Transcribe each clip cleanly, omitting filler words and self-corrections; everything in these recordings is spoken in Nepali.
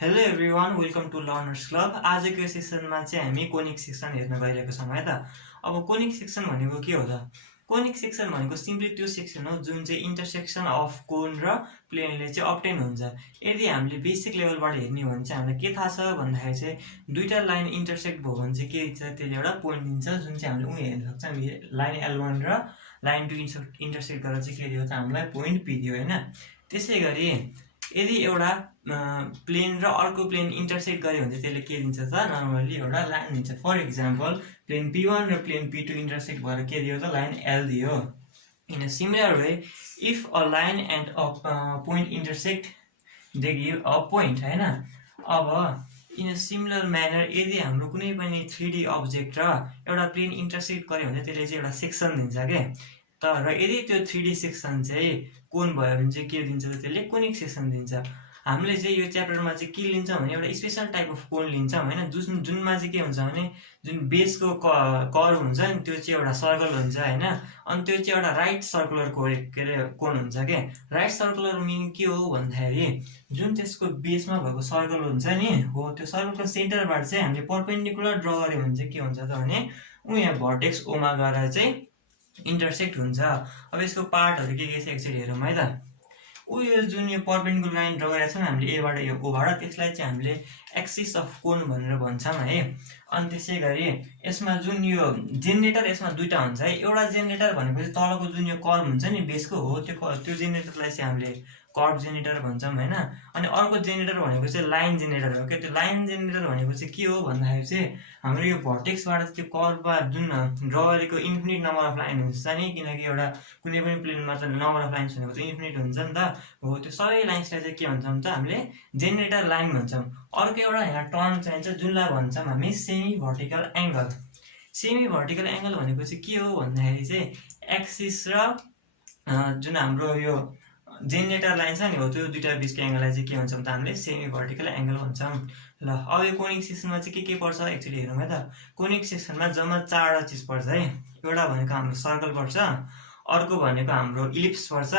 Hello everyone, welcome to learners club. आजको सेसनमा चाहिँ हामी कोनिक सेक्सन हेर्न गइरहेको छौँ है त। अब कोनिक सेक्सन भनेको के हो त? कोनिक सेक्सन भनेको सिम्पली त्यो सेक्सन हो जुन चाहिँ इन्टरसेक्सन अफ कोन र प्लेनले चाहिँ अप्टेन हुन्छ। यदि हामीले बेसिक लेभलबाट हेर्ने हो भने चाहिँ हामीलाई के थाहा छ भन्दाखेरि चाहिँ दुईटा लाइन इन्टरसेक्ट भयो भने चाहिँ के दिन्छ, त्यसले एउटा पोइन्ट दिन्छ जुन चाहिँ हामीले उयो हेर्न सक्छौँ। लाइन L1 र लाइन 2 इन्टरसेक्ट गरेर चाहिँ के दियो त हामीलाई पोइन्ट P दियो होइन। त्यसै गरी यदि एउटा प्लेन र अर्को प्लेन इन्टरसेक्ट गर्यो भने चाहिँ त्यसले के दिन्छ त, नर्मली एउटा लाइन दिन्छ। फर इक्जाम्पल प्लेन P1 र प्लेन P2 इन्टरसेक्ट भएर के दियो त, लाइन L दियो। In a similar way if a line and a point intersect they give a point होइन। अब इन अ सिमिलर म्यानर यदि हाम्रो कुनै पनि 3D अब्जेक्ट र एउटा प्लेन इन्टरसेक्ट गर्यो भने त्यसले चाहिँ एउटा सेक्सन दिन्छ के। तर यदि त्यो 3D सेक्सन चाहिँ कोन भयो भने चाहिँ के दिन्छ त, त्यसले कोनिक सेक्सन दिन्छ। हामीले चाहिँ यो च्याप्टरमा चाहिँ के लिन्छौँ भने एउटा स्पेसल टाइप अफ कोन लिन्छौँ होइन, जुनमा चाहिँ के हुन्छ भने जुन बेसको कर्भ हुन्छ नि त्यो चाहिँ एउटा सर्कल हुन्छ होइन। अनि त्यो चाहिँ एउटा राइट सर्कुलर के अरे कोन हुन्छ के। राइट सर्कुलर मिनिङ के हो भन्दाखेरि जुन त्यसको बेसमा भएको सर्कल हुन्छ नि हो, त्यो सर्कलको सेन्टरबाट चाहिँ हामीले पर्पेन्डिकुलर ड्र गऱ्यो भने चाहिँ के हुन्छ त भने यहाँ भर्टेक्स ओमा गएर चाहिँ इन्टरसेक्ट हुन्छ। अब यसको पार्टहरू के छ एकचोटि हेरौँ है त। यो जुन यो पर्पेन्डिकुलर लाइन ड्र गरेको छौँ हामीले एबाट यो ओबाट, त्यसलाई चाहिँ हामीले एक्सिस अफ कोन भनेर भन्छौँ है। अनि त्यसै गरी यसमा जुन यो जेनेरेटर यसमा दुईवटा हुन्छ है। एउटा जेनेरेटर भनेको चाहिँ तलको जुन यो कर्भ हुन्छ नि बेसको हो, त्यो जेनेरेटरलाई चाहिँ हामीले कर्भ जेनेरेटर भन्छौँ होइन। अनि अर्को जेनेरेटर भनेको चाहिँ लाइन जेनेरेटर हो क्या। त्यो लाइन जेनेरेटर भनेको चाहिँ के हो भन्दाखेरि चाहिँ हाम्रो यो भर्टेक्सबाट त्यो कर्भमा जुन ड्र गरेको इन्फिनिट नम्बर अफ लाइन हुन्छ नि, किनकि एउटा कुनै पनि प्लेनमा त नम्बर अफ लाइन्स भनेको चाहिँ इन्फिनिट हुन्छ नि त हो। त्यो सबै लाइन्सलाई चाहिँ के भन्छौँ त हामीले जेनेरेटर लाइन भन्छौँ। अर्को एउटा यहाँ टर्म चाहिन्छ जुनलाई भन्छौँ हामी semi vertical angle. Semi vertical angle भनेको चाहिँ के हो भन्दाखेरि चाहिँ एक्सिस र जुन हाम्रो यो जेनेरेटर लाइन छ नि हो, त्यो दुईटा बिचको एङ्गललाई चाहिँ के भन्छौँ त हामीले सेमी भर्टिकल एङ्गल भन्छौँ। ल अब यो कोनिक सेक्सनमा चाहिँ के पर्छ एक्चुअली हेरौँ है त। कोनिक सेक्सनमा जम्मा 4वटा चिज पर्छ है। एउटा भनेको हाम्रो सर्कल पर्छ, अर्को भनेको हाम्रो इलिप्स पर्छ,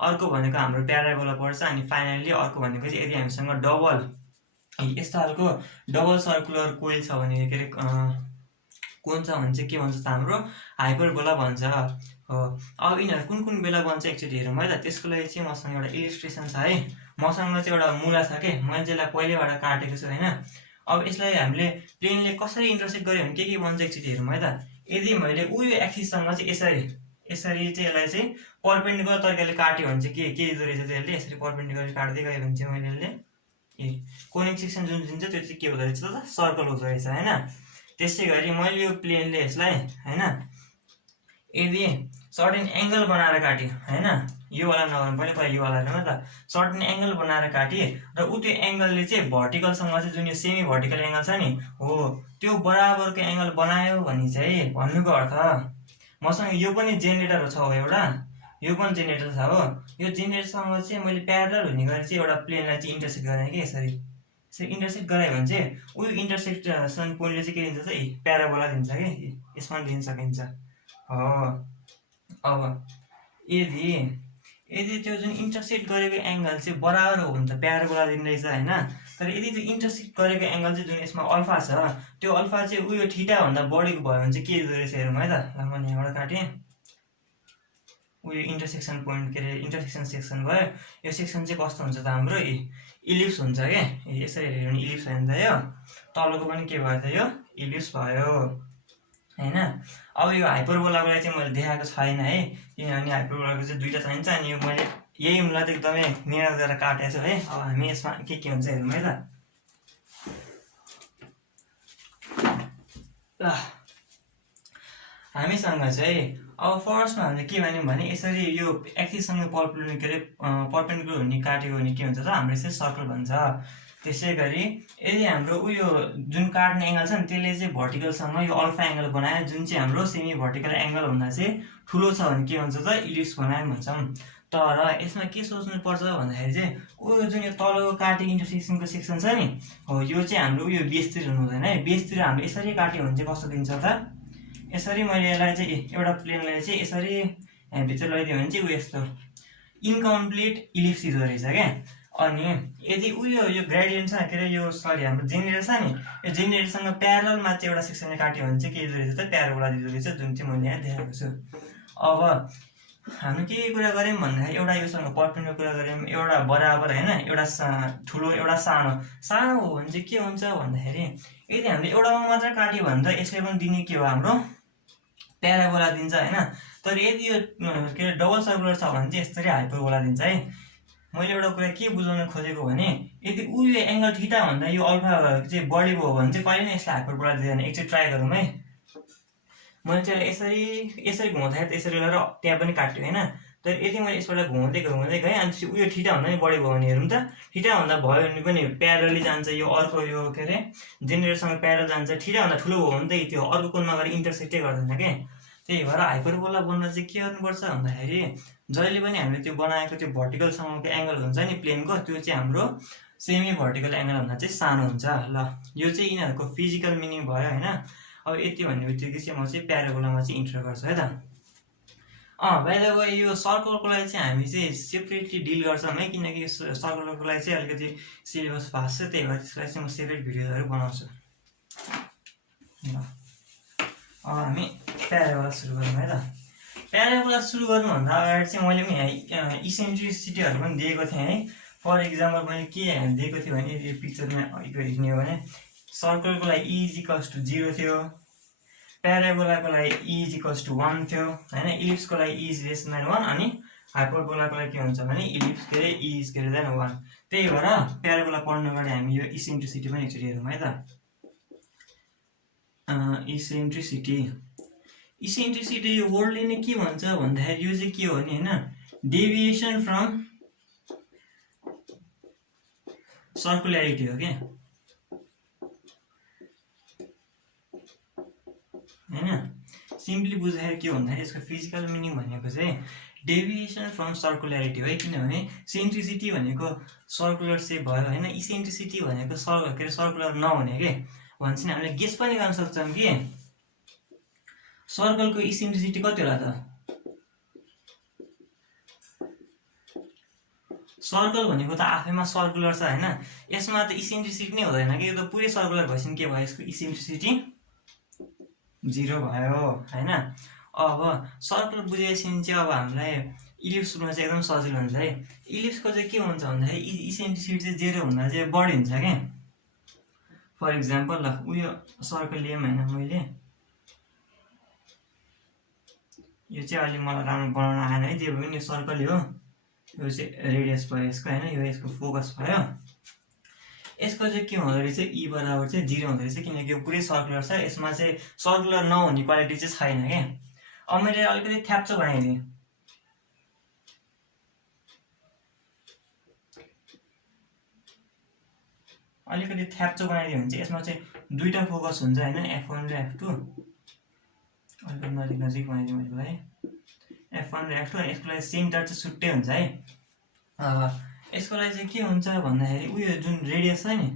अर्को भनेको हाम्रो प्याराबोला पर्छ, अनि फाइनल्ली अर्को भनेको चाहिँ यदि हामीसँग डबल यस्तो खालको डबल सर्कुलर कोइल छ भने के अरे कोन छ भने चाहिँ के भन्छ त हाम्रो हाइपरबोला भन्छ हो। अब यिनीहरू कुन कुन बेला बन्छ एकचोटि हेरौँ है त। त्यसको लागि चाहिँ मसँग एउटा इलिस्ट्रेसन छ है। मसँग चाहिँ एउटा मुला छ कि मैले यसलाई पहिलेबाट काटेको छु होइन। अब यसलाई हामीले प्लेनले कसरी इन्टरसेक्ट गर्यो भने के बन्छ एकचोटि हेरौँ है त। यदि मैले उयो एक्सिससँग चाहिँ यसरी चाहिँ यसलाई चाहिँ पर्पेन्डिकुलर तरिकाले काट्यो भने चाहिँ के दिँदो रहेछ, त्यसले यसरी पर्पेन्डिकुलर काट्दै गयो भने चाहिँ मैले कोनिक सेक्सन जुन दिन्छ त्यो चाहिँ के हुँदो रहेछ त, सर्कल हुँदो रहेछ होइन। त्यसै गरी मैले यो प्लेनले यसलाई होइन यदि सर्टेन एङ्गल बनाएर काट्यो होइन, योवाला नगर्नु पर्ने, पहिला योवाला हेरौँ न त। सर्टेन एङ्गल बनाएर काटेँ र त्यो एङ्गलले चाहिँ भर्टिकलसँग चाहिँ जुन यो सेमी भर्टिकल एङ्गल छ नि हो, त्यो बराबरको एङ्गल बनायो भने चाहिँ भन्नुको अर्थ मसँग यो पनि जेनेरेटर छ हो, एउटा यो पनि जेनेरेटर छ हो। यो जेनेरेटरसँग चाहिँ मैले प्यारलल हुने गरी चाहिँ एउटा प्लेनलाई चाहिँ इन्टरसेक्ट गरेँ कि यसरी इन्टरसेक्ट गरायो भने चाहिँ उयो इन्टरसेक्सन पोइन्टले चाहिँ के दिन्छ त, प्याराबोला दिन्छ कि, यसमा दिन सकिन्छ हो। अब यदि त्यो जुन इन्टरसेक्ट गरेको एङ्गल चाहिँ बराबर हो भने त प्याराबोला दिँदैछ होइन। तर यदि त्यो इन्टरसेक्ट गरेको एङ्गल चाहिँ जुन यसमा अल्फा छ, त्यो अल्फा चाहिँ उयो थीटाभन्दा बढीको भयो भने चाहिँ के दिँदो रहेछ हेरौँ है त। ल मैले यहाँबाट काटेँ, उयो इन्टरसेक्सन पोइन्ट के अरे इन्टरसेक्सन सेक्सन भयो। यो सेक्सन चाहिँ कस्तो हुन्छ त हाम्रो इलिप्स हुन्छ क्या। यसरी हेऱ्यो भने इलिप्स भयो नि त, यो तलको पनि के भयो त, यो इलिप्स भयो होइन। अब यो हाइपरबोलाको लागि चाहिँ मैले देखाएको छैन है, किनभने हाइपरबोलाको चाहिँ दुईवटा चाहिन्छ। अनि यो मैले यही हुनुलाई त एकदमै मिहिनेत गरेर काटेको छु है। अब हामी यसमा के हुन्छ हेरौँ है त। हामीसँग चाहिँ अब फर्स्टमा हामीले के भन्यौँ भने यसरी यो एक्सिससँग पर्पेन्डिकुलर हुने काटेको भने के हुन्छ त, हाम्रो यसरी सर्कल भन्छ। त्यसै गरी यदि हाम्रो उयो जुन काट्ने एङ्गल छ नि त्यसले चाहिँ भर्टिकलसँग यो अल्फा एङ्गल बनायो जुन चाहिँ हाम्रो सेमी भर्टिकल एङ्गल भन्दा चाहिँ ठुलो छ भने के भन्छ त, इलिप्स बनायो भन्छौँ। तर यसमा के सोच्नुपर्छ भन्दाखेरि चाहिँ उयो जुन यो तलको काटेको इन्टरसेक्सनको सेक्सन छ नि हो, यो चाहिँ हाम्रो उयो बेसतिर हुनु हुँदैन है। बेसतिर हामीले यसरी काट्यो भने चाहिँ कस्तो दिन्छ त, यसरी मैले यसलाई चाहिँ एउटा प्लेनलाई चाहिँ यसरी भित्र लगाइदियो भने चाहिँ उयो यस्तो इन्कम्प्लिट इलिप्स दिँदो रहेछ क्या। अनि यदि उयो यो ग्रेडियन्ट छ के अरे यो सरी हाम्रो जेनेरेटर छ नि यो जेनेरेटरसँग प्यारललमा चाहिँ एउटा सेक्सनले काट्यो भने चाहिँ के दिँदो रहेछ त प्याराबोला दिँदो रहेछ जुन चाहिँ मैले यहाँ देखाएको छु। अब हामी के कुरा गऱ्यौँ भन्दाखेरि एउटा योसँग पर्पेन्डिकुलर कुरा गऱ्यौँ एउटा बराबर होइन एउटा ठुलो एउटा सानो हो भने चाहिँ के हुन्छ भन्दाखेरि यदि हामीले एउटामा मात्र काट्यो भने त यसले पनि दिने के हो हाम्रो प्याराबोला दिन्छ होइन। तर यदि यो के अरे डबल सर्कुलर छ भने चाहिँ यसरी हाइपरबोला दिन्छ है। मैले एउटा कुरा के बुझाउन खोजेको भने यदि यो एङ्गल थीटा भन्दा यो अल्फा चाहिँ बढी भयो भने चाहिँ कहिले नै यसलाई हाइपरबोला दिँदैन। एकचोटि ट्राई गरौँ है। मैले चाहिँ यसरी घुमाउँदाखेरि त्यसरी गरेर त्यहाँ पनि काट्यो होइन। तर यदि मैले यसबाट घुमाउँदै गएँ अनि उयो थीटा भन्दा नि बढी भयो भने हेरौँ त थीटा भन्दा भयो भने पनि प्यारलली जान्छ यो अर्को यो के अरे जेनेरेटरसँग प्यारल जान्छ। थीटा भन्दा ठुलो भयो भने त त्यो अर्को कोणमा गएर इन्टरसेक्टै गर्दैन के। त्यही भएर हाइपरबोला बन्न चाहिँ के गर्नुपर्छ भन्दाखेरि जहिले पनि हामीले त्यो बनाएको त्यो भर्टिकलसँगको एङ्गल हुन्छ नि प्लेनको त्यो चाहिँ हाम्रो सेमी भर्टिकल एङ्गल भन्दा चाहिँ सानो हुन्छ। ल यो चाहिँ यिनीहरूको फिजिकल मिनिङ भयो होइन। अब यति भन्ने बित्तिकै चाहिँ म चाहिँ प्याराबोलामा चाहिँ इन्टर गर्छु है त। बाइ द वे यो सर्कलको लागि चाहिँ हामी चाहिँ सेपरेटली डिल गर्छौँ है किनकि सर्कलको लागि चाहिँ अलिकति सिलेबस फास्ट छ त्यही भएर त्यसलाई चाहिँ म सेपरेट भिडियोहरू बनाउँछु। ल हामी प्याराबोला सुरु गरौँ है त। प्याराबोला सुरु गर्नुभन्दा अगाडि चाहिँ मैले पनि यहाँ इसेन्ट्रिसिटीहरू पनि दिएको थिएँ है। फर इक्जाम्पल मैले के दिएको थिएँ भने यो पिक्चरमा हेर्ने हो भने सर्कलको लागि E = 0 थियो, प्याराबोलाको लागि E = 1 थियो होइन, इलिप्सको लागि E < 1 अनि हाइपरबोलाको लागि के हुन्छ भने इलिप्स के अरे E < 1। त्यही भएर प्याराबोला पढ्नु अगाडि हामी यो इसेन्ट्रिसिटी पनि एकचोटि हेरौँ है त। इसेन्ट्रिसिटी यो वर्डले नै के भन्छ भन्दाखेरि यो चाहिँ के हो भने होइन डेभिएसन फ्रम सर्कुल्यारिटी हो क्या होइन। सिम्पली बुझ्दाखेरि के भन्दाखेरि यसको फिजिकल मिनिङ भनेको चाहिँ डेभिएसन फ्रम सर्कुल्यारिटी हो है। किनभने सेन्ट्रिसिटी भनेको सर्कुलर सेप भयो होइन, इसेन्ट्रिसिटी भनेको के अरे सर्कुलर नहुने के भन्छ नि। हामीले गेस पनि गर्न सक्छौँ कि सर्कलको इसेन्ट्रिसिटी कति होला त। सर्कल भनेको त आफैमा सर्कुलर छ होइन, यसमा त इसेन्ट्रिसिटी नै हुँदैन कि यो त पुरै सर्कुलर भएपछि के भयो यसको इसेन्ट्रिसिटी 0 भयो होइन। अब सर्कल बुझेपछि चाहिँ अब हामीलाई इलिप्स बुझ्न चाहिँ एकदम सजिलो हुन्छ है। इलिप्सको चाहिँ के हुन्छ भन्दाखेरि इसेन्ट्रिसिटी चाहिँ 0 भन्दा चाहिँ बढी हुन्छ क्या। फर इक्जाम्पल ल उयो सर्कल लिएँ होइन मैले, यो चाहिँ अलि मलाई राम्रो बनाउन आएन है, त्यो पनि यो सर्कलै हो। यो चाहिँ रेडियस भयो यसको होइन, यो यसको फोकस भयो। यसको चाहिँ के हुँदो रहेछ E बराबर चाहिँ 0 हुँदो रहेछ किनकि यो पुरै सर्कुलर छ, यसमा चाहिँ सर्कुलर नहुने क्वालिटी चाहिँ छैन क्या। अब मैले अलिकति थ्याप्चो बनाइदिएँ, अलिकति थ्याप्चो बनाइदियो भने चाहिँ यसमा चाहिँ दुईवटा फोकस हुन्छ होइन, F1 र F2। अलिकति नजिक बनाइदिउँ यसलाई F1 र F2। यसको लागि सेन्टर चाहिँ छुट्टै हुन्छ है। यसको लागि चाहिँ के हुन्छ भन्दाखेरि उयो जुन रेडियस छ नि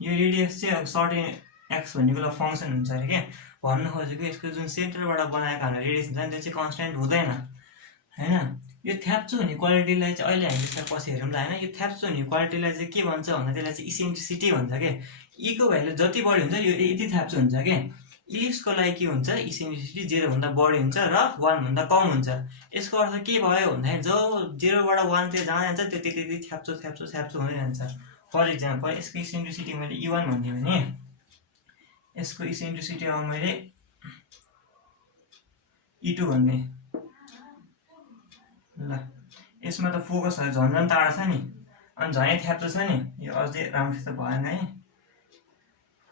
यो रेडियस चाहिँ सर्टेन एक्स भन्नेको लागि फङ्सन हुन्छ अरे क्या। भन्नु खोजेको यसको जुन सेन्टरबाट बनाएको हाम्रो रेडियस हुन्छ नि त्यो चाहिँ कन्सटेन्ट हुँदैन होइन। यो थ्याप्चो हुने क्वालिटीलाई चाहिँ अहिले हामी त्यसलाई पछि हेरौँ ल होइन। यो थ्याप्चो हुने क्वालिटीलाई चाहिँ के भन्छ भन्दा त्यसलाई चाहिँ इसेन्ट्रिसिटी भन्छ क्या। E को भ्यालु जति बढी हुन्छ यो यति थ्याप्चो हुन्छ क्या। इलिप्सको लागि के हुन्छ इसेन्ट्रिसिटी 0 भन्दा बढी हुन्छ र 1 भन्दा कम हुन्छ। यसको अर्थ के भयो भन्दाखेरि जब 0 बाट 1 तिर जान्छ त्यति त्यति थ्याप्चो हुँदै जान्छ। फर इक्जाम्पल यसको इसेन्ट्रिसिटी मैले E1 भनिदिएँ भने यसको इसेन्ट्रिसिटी अब मैले E2 भन्ने ल। यसमा त फोकसहरू झन् टाढा छ नि अनि झनै थ्याप्चो छ नि, यो अझै राम्रोसित भएन है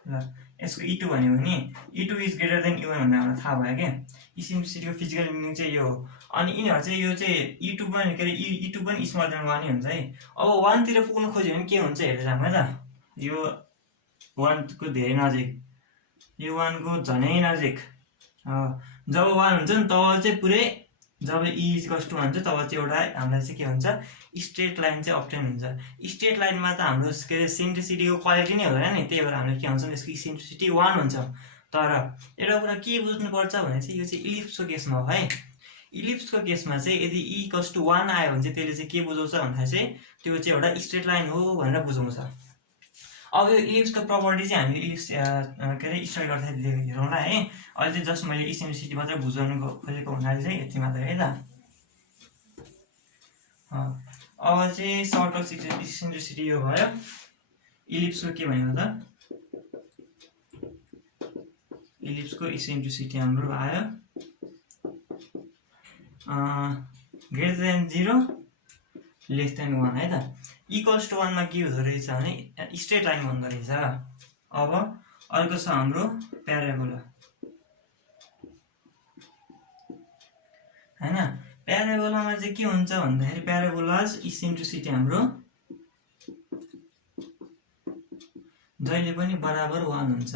ल। यसको E2 भन्यो भने E2 > E1 भन्ने हामीलाई थाहा भयो क्या। इसेन्ट्रिसिटीको फिजिकल मिनिङ चाहिँ यो हो। अनि यिनीहरू चाहिँ यो चाहिँ E2 पनि के अरे E2 पनि स्मल देन 1 नै हुन्छ है। अब 1 तिर पुग्न खोज्यो भने के हुन्छ हेर्दै जाऊँ है त। यो 1 को धेरै नजिक, यो 1 को झनै नजिक। जब 1 हुन्छ नि तब चाहिँ पुरै जब E = 1 हुन्छ तब चाहिँ एउटा हामीलाई चाहिँ के हुन्छ स्ट्रेट लाइन चाहिँ अप्टेन हुन्छ। स्ट्रेट लाइनमा त हाम्रो के अरे सेन्ट्रिसिटीको क्वालिटी नै हुँदैन नि, त्यही भएर हामीले के हुन्छ यसको इसेन्ट्रिसिटी 1 हुन्छ। तर एउटा कुरा के बुझ्नुपर्छ भने चाहिँ यो चाहिँ इलिप्सको केसमा हो है। इलिप्सको केसमा चाहिँ यदि E = 1 आयो भने चाहिँ त्यसले चाहिँ के बुझाउँछ भन्दा चाहिँ त्यो चाहिँ एउटा स्ट्रेट लाइन हो भनेर बुझाउँछ। अब यो इलिप्सको प्रपर्टी चाहिँ हामीले इलिप्स के अरे स्टडी गर्दाखेरि हेरौँला है। अहिले चाहिँ जस्ट मैले इसेन्ट्रिसिटी मात्रै बुझाउनु खोजेको हुनाले चाहिँ यति मात्रै है त। अब चाहिँ सर्कल इसेन्ट्रिसिटी यो भयो। इलिप्सको के भनेको त, इलिप्सको इसेन्ट्रिसिटी हाम्रो आयो ग्रेटर देन 0 लेस देन 1 है त। इक्वल्स टु 1 मा के हुँदो रहेछ भने स्ट्रेट लाइन भन्दो रहेछ। अब अर्को छ हाम्रो प्याराबोला हैन। प्याराबोलामा चाहिँ के हुन्छ भन्दाखेरि प्याराबोलाज इसेन्ट्रिसिटी हाम्रो जहिले पनि बराबर 1 हुन्छ।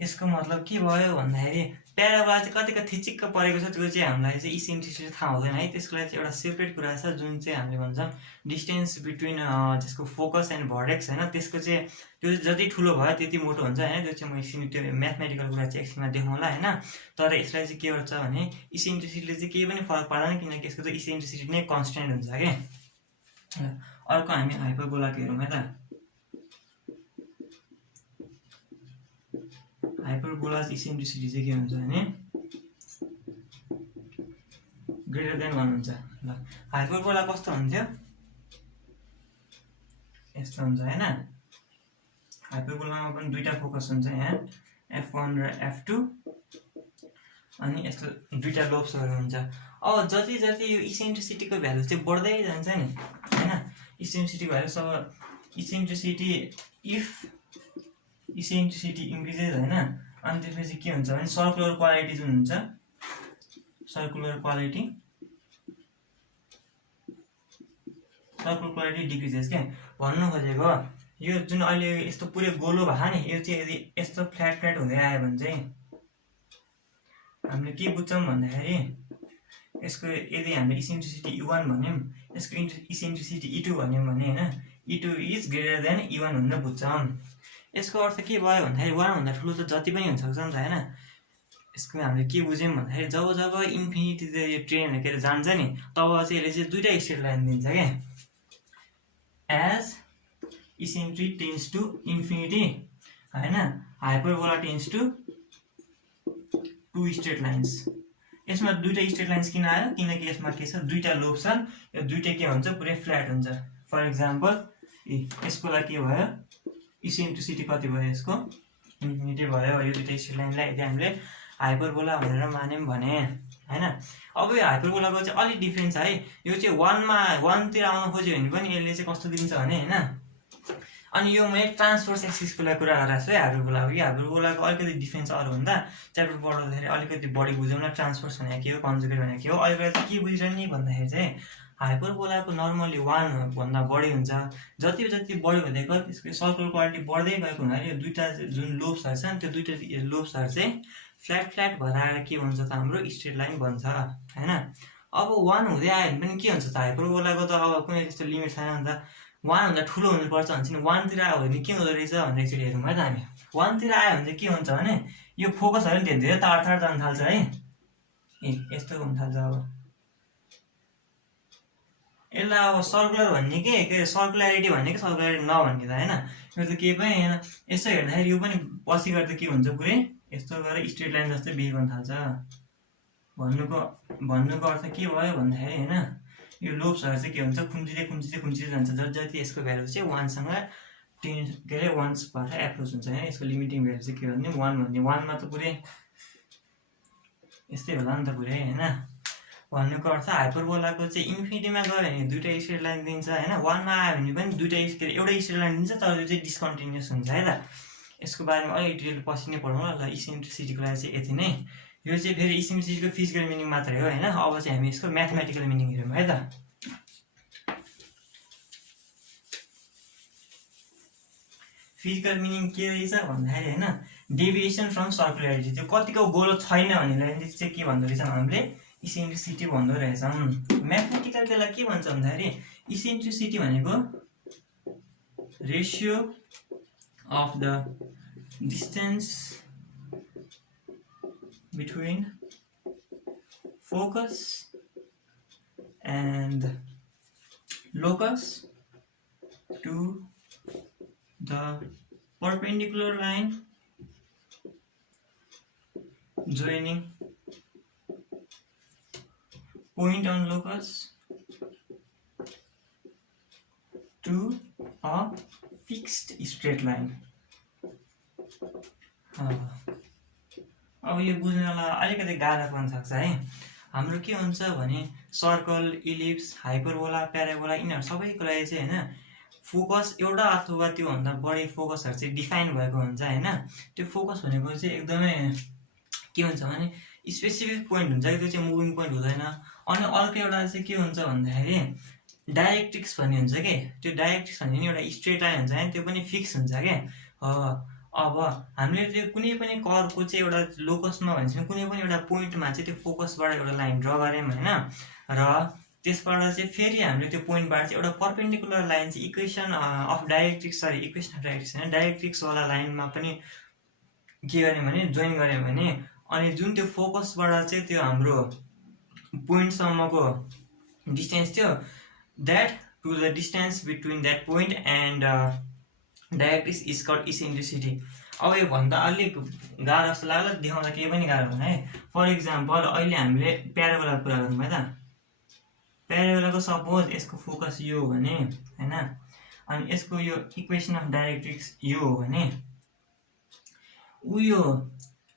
यसको मतलब के भयो भन्दाखेरि प्याराबोला चाहिँ कतिको थिचिक्क परेको छ त्यो चाहिँ हामीलाई चाहिँ इसेन्ट्रिसिटी थाहा हुँदैन है। त्यसको लागि चाहिँ एउटा सेपरेट कुरा छ जुन चाहिँ हामीले भन्छौँ डिस्टेन्स बिट्विन त्यसको फोकस एन्ड भर्टेक्स हैन। त्यसको चाहिँ त्यो जति ठुलो भयो त्यति मोटो हुन्छ हैन। त्यो चाहिँ म एकछिन त्यो म्याथमेटिकल कुरा चाहिँ एकछिनमा देखाउँला हैन। तर यसलाई चाहिँ के गर्छ भने इसेन्ट्रिसिटीले चाहिँ केही पनि फरक पर्दैन किनकि यसको चाहिँ इसेन्ट्रिसिटी नै कन्स्ट्यान्ट हुन्छ के। अर्को हामी हाइपरबोलाको हेरौँ है त। हाइपरबोलाज इसेन्ट्रिसिटी चाहिँ के हुन्छ भने ग्रेटर देन 1 हुन्छ। ल हाइपरबोला कस्तो हुन्थ्यो, यस्तो हुन्छ हैन। हाइपरबोलामा पनि दुईटा फोकस हुन्छ यहाँ f1 र f2 अनि यस्तो दुईटा लोब्सहरु हुन्छ। अब जति जति यो इसेन्ट्रिसिटीको भ्यालु चाहिँ बढ्दै जान्छ नि हैन। Eccentricity value sub eccentricity if eccentricity increases हैन। अनि त्यसपछि के हुन्छ भने सर्कुलर क्वालिटी जुन हुन्छ, सर्कुलर क्वालिटी डिक्रिजेस के भन्नु खोजेको। यो जुन अहिले यस्तो पुरै गोलो भयो नि यो चाहिँ यदि यस्तो फ्ल्याट फ्ल्याट हुँदै आयो भने चाहिँ हामीले के बुझ्छौं भन्दाखेरि यसको यदि हामीले इसेन्ट्रिसिटी e1 भन्यौं यसको इसेन्ट्रिसिटी e2 भन्यौं भने हैन e2 is greater than e1 भनेर बुझ्छौं। यसको अर्थ के भयो भन्दाखेरि 1 भन्दा ठुलो त जति पनि हुन सक्छ नि त हैन। यसको हामीले के बुझ्यौं भन्दाखेरि जब जब इन्फिनिटी चाहिँ यो ट्रेन के जान्छ नि तब चाहिँ यसले चाहिँ दुईटा स्ट्रेट लाइन दिन्छ के। as eccentric tends to infinity हैन, hyperbola tends to two straight lines। यसमा दुईटा स्ट्रेट लाइन्स किन आयो किनकि यसमा के छ दुईटा लोब छन्। यो दुईटै के हुन्छ पुरै फ्ल्याट हुन्छ। फर एक्जाम्पल यसको लागि के भयो इसेन्ट्रिसिटी कति भयो यसको इन्फिनिटी भयो। यो दुईटा स्ट्रेट लाइनलाई यदि हामीले हाइपरबोला भनेर मान्यौं भने हैन। अब यो हाइपरबोलाको चाहिँ अलि डिफरेन्स है। यो चाहिँ 1 तिर आउन खोज्यो भने पनि यसले चाहिँ कस्तो दिन्छ भने हैन। अनि यो मैले ट्रान्सफर्स एक्सिसको लागि कुरा गरिरहेको छु है हाइपरबोलाको। यो हाइपरबोलाको अलिकति डिफरेन्स अरु भन्दा च्याप्टर पढ्दाखेरि अलिकति बढी बुझौँला। ट्रान्सफर्स भनेको के हो, कन्जुगेट भनेको के हो। अहिले चाहिँ के बुझिरहने भन्दाखेरि चाहिँ हाइपरबोलाको नर्मली 1 भन्दा बढी हुन्छ। जति जति बढी हुँदै गयो त्यसको सर्कुलर क्वालिटी बढ्दै गएको हुनाले यो दुईटा जुन लोब्सहरु छन् त्यो दुईटा लोब्सहरु चाहिँ फ्ल्याट फ्ल्याट भएर आएर के भन्छ त हाम्रो स्ट्रेट लाइन बन्छ हैन। अब 1 हुँदै आयो भने पनि के हुन्छ त हाइपरबोलाको त अब कुनै त्यस्तो लिमिट छैन नि त। 1 भन्दा ठुलो हुनुपर्छ भन्छ नि। 1 तिर आयो भने के हुँदो रहेछ भन्ने एकचोटि हेरौँ है त हामी। 1 तिर आयो भने चाहिँ के हुन्छ भने यो फोकसहरु नि धेरै टाढा टाढा जान थाल्छ है। यस्तो हुन थाल्छ। अब यसलाई अब सर्कुलर भन्ने के सर्कुलारिटी भन्ने कि सर्कुलारिटी नभन्ने त हैन। यो त केही पनि हैन। यसो हेर्दाखेरि यो पनि पछि गर्दा के हुन्छ पुरै यस्तो गरेर स्ट्रेट लाइन जस्तै बिहेभ गर्न थाल्छ। भन्नुको अर्थ के भयो भन्दाखेरि हैन यो लोब्सहरु चाहिँ के हुन्छ खुम्चिँदै जान्छ। जति यसको भ्यालु चाहिँ 1 सँग 1 भएर एप्रोच हुन्छ हैन। यसको लिमिटिङ भ्यालु चाहिँ के भन्ने 1 भन्ने। 1 मा त पुरै यस्तै होला नि त पुरै हैन। भन्नुको अर्थ हाइपरबोलाको चाहिँ इन्फिनिटीमा गयो भने दुईटा स्ट्रेट लाइन दिन्छ हैन। 1 मा आयो भने पनि दुईटा एउटा स्ट्रेट लाइन दिन्छ तर यो चाहिँ डिस्कन्टिन्युअस हुन्छ है त। यसको बारेमा अलि डिटेल पछि नै पढौँ ल। इसेन्ट्रिसिटीको लागि चाहिँ यति नै। यो चाहिँ फेरि इसेन्ट्रिसिटीको फिजिकल मिनिङ मात्रै हो हैन। अब चाहिँ हामी यसको म्याथमेटिकल मिनिङ हेरौँ है त। फिजिकल मिनिङ के रहेछ भन्दाखेरि हैन डेभिएसन फ्रम सर्कुलारिटी। त्यो कतिको गोलो छैन भनेलाई चाहिँ के भन्दो रहेछ हामीले इसेन्ट्रिसिटी भन्दो रहेछौं। म्याथमेटिकल त्यसलाई के भन्छ भन्दाखेरि इसेन्ट्रिसिटी भनेको ratio of the distance between focus and locus to the perpendicular line joining point on locus to a fixed straight line. अब यो बुझ्नलाई अलिकति गाह्रो पर्न सक्छ है। हाम्रो के हुन्छ भने सर्कल, इलिप्स, हाइपरबोला, प्याराबोला यिनीहरू सबैको लागि चाहिँ हैन फोकस एउटा अथवा त्योभन्दा बढी फोकसहरू चाहिँ डिफाइन भएको हुन्छ हैन। त्यो फोकस भनेको चाहिँ एकदमै के हुन्छ भने स्पेसिफिक पोइन्ट हुन्छ कि त्यो चाहिँ मुभिङ पोइन्ट हुँदैन। अनि अर्को एउटा चाहिँ के हुन्छ भन्दाखेरि डाइरेक्ट्रिक्स भन्ने हुन्छ के। त्यो डाइरेक्ट्रिक्स भन्ने नि एउटा स्ट्रेट लाइन हुन्छ हैन, त्यो पनि फिक्स हुन्छ के। अब हामीले त्यो कुनै पनि कर्वको चाहिँ एउटा लोकसमा भन्छ कुनै पनि एउटा पोइन्टमा चाहिँ त्यो फोकसबाट एउटा लाइन ड्र गर्यौं हैन, र त्यसबाट चाहिँ फेरि हामीले त्यो पोइन्टबाट चाहिँ एउटा परपेन्डिकुलर लाइन चाहिँ इक्वेसन अफ डाइरेक्ट्रिक्स हैन डाइरेक्ट्रिक्स वाला लाइनमा पनि के गर्यौं भने जोइन गर्यौं भने अनि जुन त्यो फोकसबाट चाहिँ त्यो हाम्रो पोइन्टसम्मको डिस्टेन्स थियो that to the distance between that point and directrix is called eccentricity. अब यो भन्दा अलिक गाह्रो जस्तो लाग्ला, देखाउँदा केही पनि गाह्रो हुँदैन है। फर इक्जाम्पल अहिले हामीले प्याराबोलाको कुरा गरौँ है त। प्याराबोलाको सपोज यसको फोकस यो हो भने हैन, अनि यसको यो इक्वेसन अफ डाइरेक्ट्रिक्स यो हो भने यो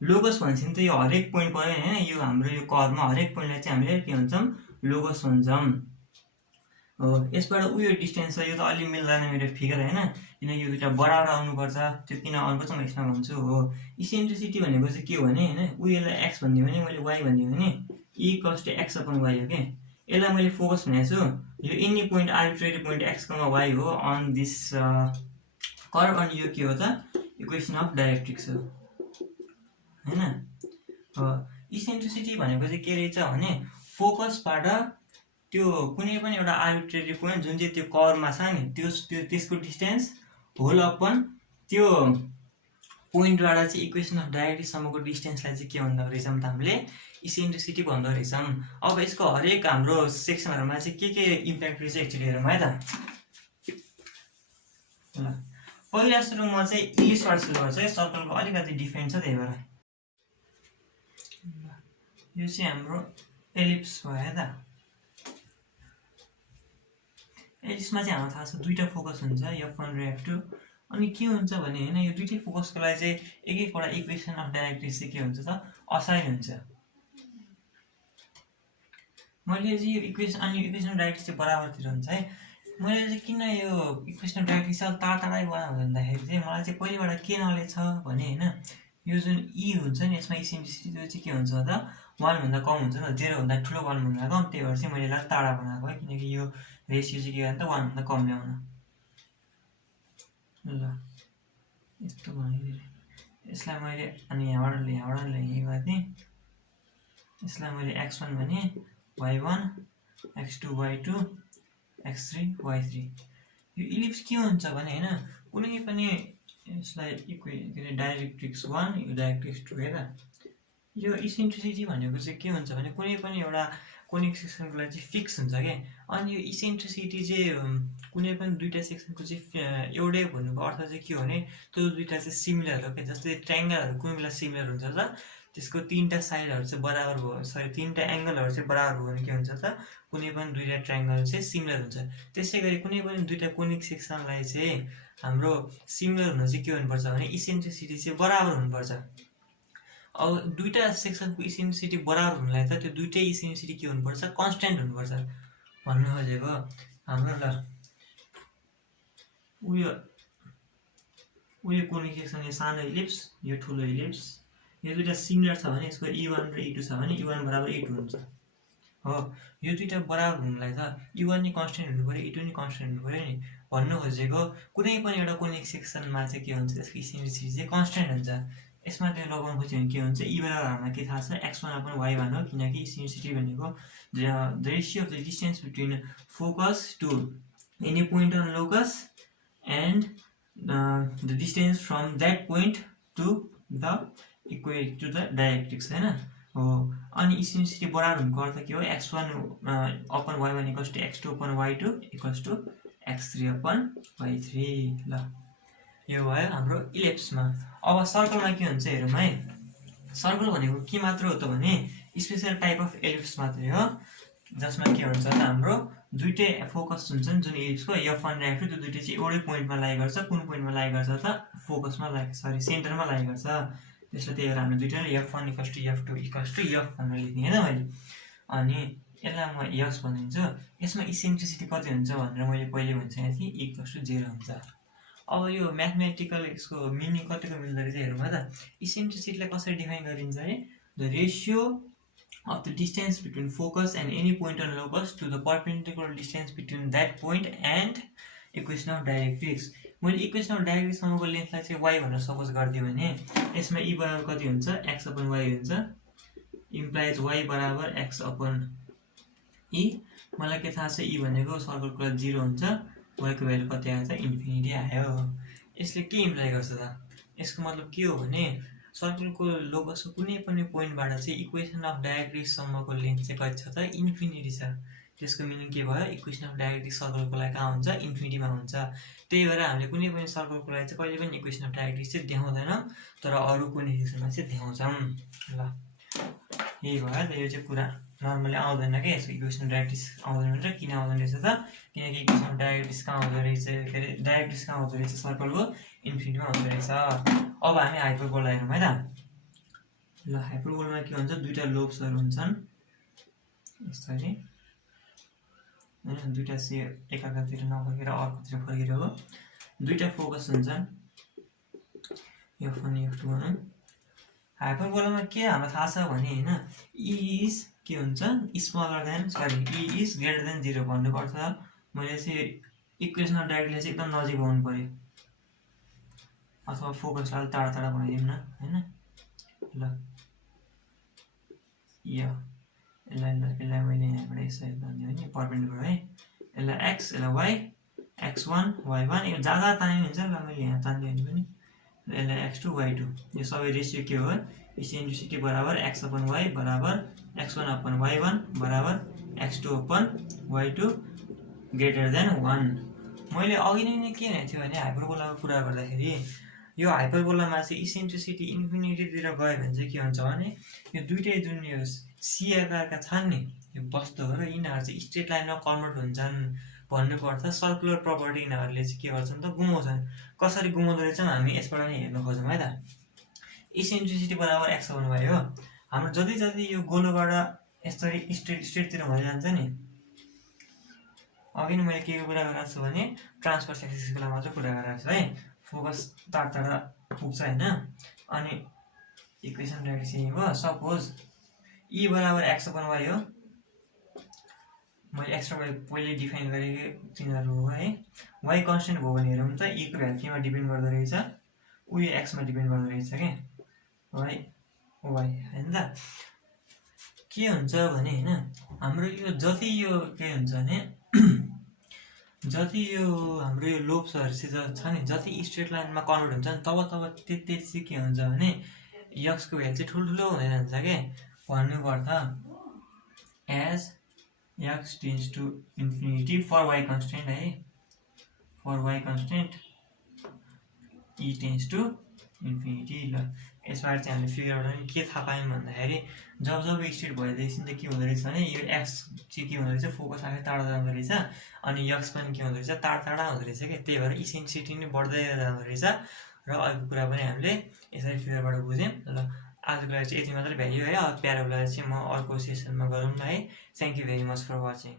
लोकस भन्छ नि त यो हरेक पोइन्ट पर्यो हैन। यो हाम्रो यो कर्वमा हरेक पोइन्टलाई चाहिँ हामीले के भन्छौँ लोकस भन्छौँ। यसबाट उयो डिस्टेन्स छ, यो त अलि मिल्दैन मेरो फिगर हैन, किनकि यो दुईटा बराबर आउनुपर्छ। त्यो किन आउनुपर्छ म यसमा भन्छु हो। इसेन्ट्रिसिटी भनेको चाहिँ के हो भने हैन, उयोलाई एक्स भन्दियो भने मैले वाइ भन्दियो भने = x अपन y हो के। यसलाई मैले फोकस भनेको छु, यो any point arbitrary point x, y हो अन दिस कर्व। अनि यो के हो त इक्वेसन अफ डाइरेक्ट्रिक्स हो हैन। इसेन्ट्रिसिटी भनेको चाहिँ के रहेछ भने फोकसबाट त्यो कुनै पनि एउटा आर्बिट्रेरी पोइन्ट जुन चाहिँ त्यो कर्वमा छ नि त्यसको डिस्टेन्स होल अपन त्यो पोइन्टबाट चाहिँ इक्वेसन अफ डाइरेक्ट्रिक्ससम्मको डिस्टेन्सलाई चाहिँ के भन्दो रहेछौँ त हामीले इसेन्ट्रिसिटी भन्दो रहेछौँ। अब यसको हरेक हाम्रो सेक्सनहरुमा चाहिँ के इम्प्याक्ट रहेछ एक्चुअली हेरौँ है त। ल पहिला सुरुमा चाहिँ इलिप्सबाट सुरु गर्छ है, सर्कलको अलिकति डिफरेन्ट छ त्यही भएर। यो चाहिँ हाम्रो एलिप्स भयो है त। एलिप्समा चाहिँ हाम्रो थाहा छ दुईटा फोकस हुन्छ f1 र f2। अनि के हुन्छ भने हैन यो दुईटै फोकसको लागि चाहिँ एक-एकवटा इक्वेसन अफ डाइरेक्ट्रिक्स चाहिँ के हुन्छ त असाइन हुन्छ। मैले चाहिँ यो इक्वेसन अफ डाइरेक्ट्रिक्स चाहिँ बराबरतिर हुन्छ है। मैले चाहिँ किन यो इक्वेसन अफ डाइरेक्ट्रिक्स चाहिँ टाढा बनायो भन्दाखेरि चाहिँ मलाई चाहिँ पहिलेबाट के नलेज छ भने हैन यो जुन e हुन्छ नि यसमा इसेन्ट्रिसिटी त्यो चाहिँ के हुन्छ त 1 भन्दा कम हुन्छ नि, 0 भन्दा ठुलो 1 भन्दा कम। त्यही भएर चाहिँ मैले यसलाई टाढा बनाएको है, किनकि यो रेशियो चाहिँ के गर्नु त 1 भन्दा कम ल्याउन। ल यस्तो भने यसलाई मैले अनि यहाँबाट ल्याइ गर्दिएँ। यसलाई मैले x1 भने y1 x2 y2 x3 y3। यो इलिप्स के हुन्छ भने हैन कुनै पनि यसलाई डाइरेक्ट्रिक्स 1 यो डाइरेक्ट्रिक्स 2 है त। यो इसेन्ट्रिसिटी भनेको चाहिँ के हुन्छ भने कुनै पनि एउटा कोनिक सेक्सनको लागि चाहिँ फिक्स हुन्छ के। अनि यो इसेन्ट्रिसिटी चाहिँ कुनै पनि दुईटा सेक्सनको चाहिँ एउटै भन्नुको अर्थ चाहिँ के हो भने त्यो दुईटा चाहिँ सिमिलर हो के। जस्तै ट्रायंगलहरु कुनै बेला सिमिलर हुन्छ त त्यसको तीनटा साइडहरु चाहिँ बराबर भयो, सरी तीनटा एंगलहरु चाहिँ बराबर भयो भने के हुन्छ त कुनै पनि दुईटा ट्रायंगल चाहिँ सिमिलर हुन्छ। त्यसैगरी कुनै पनि दुईटा कोनिक सेक्सनलाई चाहिँ हाम्रो सिमिलर हुन चाहिँ के हुनुपर्छ भने इसेन्ट्रिसिटी चाहिँ बराबर हुनुपर्छ। अब दुईटा सेक्सनको इसेन्ट्रिसिटी बराबर हुनलाई त त्यो दुईटै इसेन्ट्रिसिटी के हुनुपर्छ कन्स्ट्यान्ट हुनुपर्छ भन्नु खोजेको हाम्रो। ल उयो कोनिक सेक्सन यो सानो इलिप्स यो ठुलो इलिप्स यो दुईटा सिमिलर छ भने यसको e1 र e2 छ भने e1 बराबर e2 हुन्छ हो। यो दुईटा बराबर हुनलाई त e1 नि कन्स्ट्यान्ट हुनु पर्यो e2 नि कन्स्ट्यान्ट हुनु पर्यो नि भन्नु खोजेको। कुनै पनि एउटा कोनिक सेक्सनमा चाहिँ के हुन्छ त्यसको इसेन्ट्रिसिटी चाहिँ कन्स्ट्यान्ट हुन्छ। यसमा त्यो लगाउनु खोज्यो भने के हुन्छ e बराबर हामीलाई के थाहा छ x1 अपन y1 हो, किनकि इसेन्ट्रिसिटी भनेको the ratio of the distance between focus to any point on locus and the distance from that point to the directrix हैन हो अनि इसेन्ट्रिसिटी बराबर हुनुको अर्थ के हो x1 upon y1 equals to x2 upon y2 equals to x3 upon y3 ल यो भयो हाम्रो इलिप्समा। अब सर्कलमा के हुन्छ हेरौँ है। सर्कल भनेको के मात्र हो त भने स्पेशल टाइप अफ एलिप्स मात्रै हो जसमा के हुन्छ त हाम्रो दुईटै फोकस हुन्छन् जुन एलिप्सको f1 र f2 त्यो दुईटै चाहिँ एउटै पोइन्टमा लागेको गर्छ। कुन पोइन्टमा लागेको गर्छ त फोकसमा लागेको सेन्टरमा लागेको गर्छ। त्यसले त्यही भएर हामीले दुईटैले f1 equals to f2 equals to f भनेर लेख्ने हैन मैले। अनि यसलाई म x भनिदिन्छु। यसमा इसेन्ट्रिसिटी कति हुन्छ भनेर मैले पहिले भनिसकेको थिएँ इक्वल्स टु 0 हुन्छ। अब यो म्याथमेटिकल यसको मिनिङ कतिको मिल्दो रहेछ हेरौँ है त। इसेन्ट्रिसिटीलाई कसरी डिफाइन गरिन्छ भने the ratio of the distance between focus and any point on locus to the perpendicular distance between that point and equation of directrix। मैले इक्वेसन अफ डाइरेक्ट्रिक्स सम्मको लेन्थलाई चाहिँ y भनेर सपोज गरिदियो भने यसमा e बराबर कति हुन्छ x अपन y हुन्छ इम्प्लाइज y बराबर x अपन e। मलाई के थाहा छ e भनेको सर्कलको 0 हुन्छ y को भ्यालु कति आयो त इन्फिनिटी आयो। यसले के इम्प्लाइ गर्छ त यसको मतलब के हो भने सर्कलको लोकसको कुनै पनि पोइन्टबाट चाहिँ इक्वेसन अफ डायरेक्ट्रिक्स सम्मको लेन्थ चाहिँ कति छ त इन्फिनिटी छ। त्यसको मिनिङ के भयो इक्वेसन अफ डायरेक्ट्रिक्स सर्कलको लागि कहाँ हुन्छ इन्फिनिटीमा हुन्छ। त्यही भएर हामीले कुनै पनि सर्कलको लागि चाहिँ कहिले पनि इक्वेसन अफ डायरेक्ट्रिक्स चाहिँ देखाउँदैनौँ तर अरू कुनै सेक्सनमा चाहिँ देखाउँछौँ ल। यही भयो त यो चाहिँ कुरा नर्मली आउँदैन क्या यसको इक्वेसन अफ डायरेक्ट्रिक्स आउँदैन र किन आउँदैन रहेछ त किनकि इक्वेसन अफ डायरेक्ट्रिक्स कहाँ हुँदो रहेछ के अरे डायरेक्ट्रिक्स कहाँ हुँदो रहेछ सर्कलको इन्फिनिटीमा हुँदो रहेछ। अब हामी हाइपरबोला हेरौँ है त। ल हाइपरबोलामा के हुन्छ दुईटा लोब्सहरू हुन्छन् यसरी हैन दुईटा से एकातिर नफर्केर अर्कोतिर फर्केर हो दुईटा फोकस हुन्छन् f1 f2 भनौँ। हाइपरबोलामा के हाम्रो थाहा छ भने हैन e इज के हुन्छ smaller then sorry e is greater than 0 भन्नुको अर्थ मैले चाहिँ इक्वेसन अफ डायरेक्ट्रिक्सलाई चाहिँ एकदम नजिक आउनु पर्यो अथवा फोकसलाई टाढा टाढा बनाइदिउँ न हैन। ल यसलाई मैले यहाँबाट यसरी भन्ने हो नि परपेन्डिकुलर है यसलाई x यसलाई y x1 y1 यो ज्यादा तान्यो हुन्छ ल मैले यहाँ तान्दिएँ भने पनि यसलाई x2 y2 यो सबै रेसियो के हो इसेन्ट्रिसिटी बराबर x अपन y बराबर x1 अपन y1 बराबर x2 upon y2 greater than 1। मैले अघि नै के भनेको थियो भने हाइपरबोलाको कुरा गर्दाखेरि यो हाइपरबोलामा चाहिँ इसेन्ट्रिसिटी इन्फिनिटीतिर गयो भने चाहिँ के हुन्छ भने यो दुईटै जुन यो सी आकारका छन् नि यो वस्तुहरू यिनीहरू चाहिँ स्ट्रेट लाइनमा कन्भर्ट हुन्छन् भन्नुको अर्थ सर्कुलर प्रपर्टी यिनीहरूले चाहिँ के गर्छन् त गुमाउँछन्। कसरी गुमाउँदो रहेछन् हामी यसबाट नै हेर्न खोजौँ है त। इसेन्ट्रिसिटी बराबर x अपन y हो हाम्रो जति जति यो गोलोबाट यसरी स्ट्रेटतिर हुँदै जान्छ नि अघि नै मैले के कुरा गरिरहेको छु भने ट्रान्सभर्स एक्सिसको लागि मात्र कुरा गरिरहेको छु है। फोकस टाढा टाढा पुग्छ हैन अनि इक्वेसन डाइरेक्ट चाहिँ हो सपोज e बराबर x अपन y हो मैले x र y पहिले डिफाइन गरेको तिनीहरू हो है। y कन्स्टेन्ट भयो भने हेरौँ त e को भ्यालु केमा डिपेन्ड गर्दो रहेछ उयो x मा डिपेन्ड गर्दो रहेछ के y हैन त। के हुन्छ भने हैन हाम्रो यो जति यो के हुन्छ भने जति यो हाम्रो यो लोब्सहरु चाहिँ छ नि जति स्ट्रेट लाइनमा कन्भर्ट हुन्छ नि तब त्यति चाहिँ के हुन्छ भने x को भ्यालु चाहिँ ठुलठुलो हुँदै जान्छ के भन्नुको अर्थ as x tends to infinity for y constant है for y constant e tends to infinity। ल यसबाट चाहिँ हामीले फिगर आउट गर्ने के थाहा पायौँ भन्दाखेरि जब जब स्ट्रेट भइदिएपछि त के हुँदो रहेछ भने यो x चाहिँ के हुँदो रहेछ फोकस आफै टाढा जाँदो रहेछ अनि x पनि के हुँदो रहेछ टाढा टाढा हुँदो रहेछ के त्यही भएर इसेन्ट्रिसिटी नै बढ्दै जाँदो रहेछ र अहिलेको कुरा पनि हामीले यसरी फिगरबाट बुझ्यौँ। ल आजको लागि चाहिँ यति मात्रै भ्याल्यु है। अब प्याराबोला चाहिँ म अर्को सेसनमा गरौँ न है। Thank you very much for watching.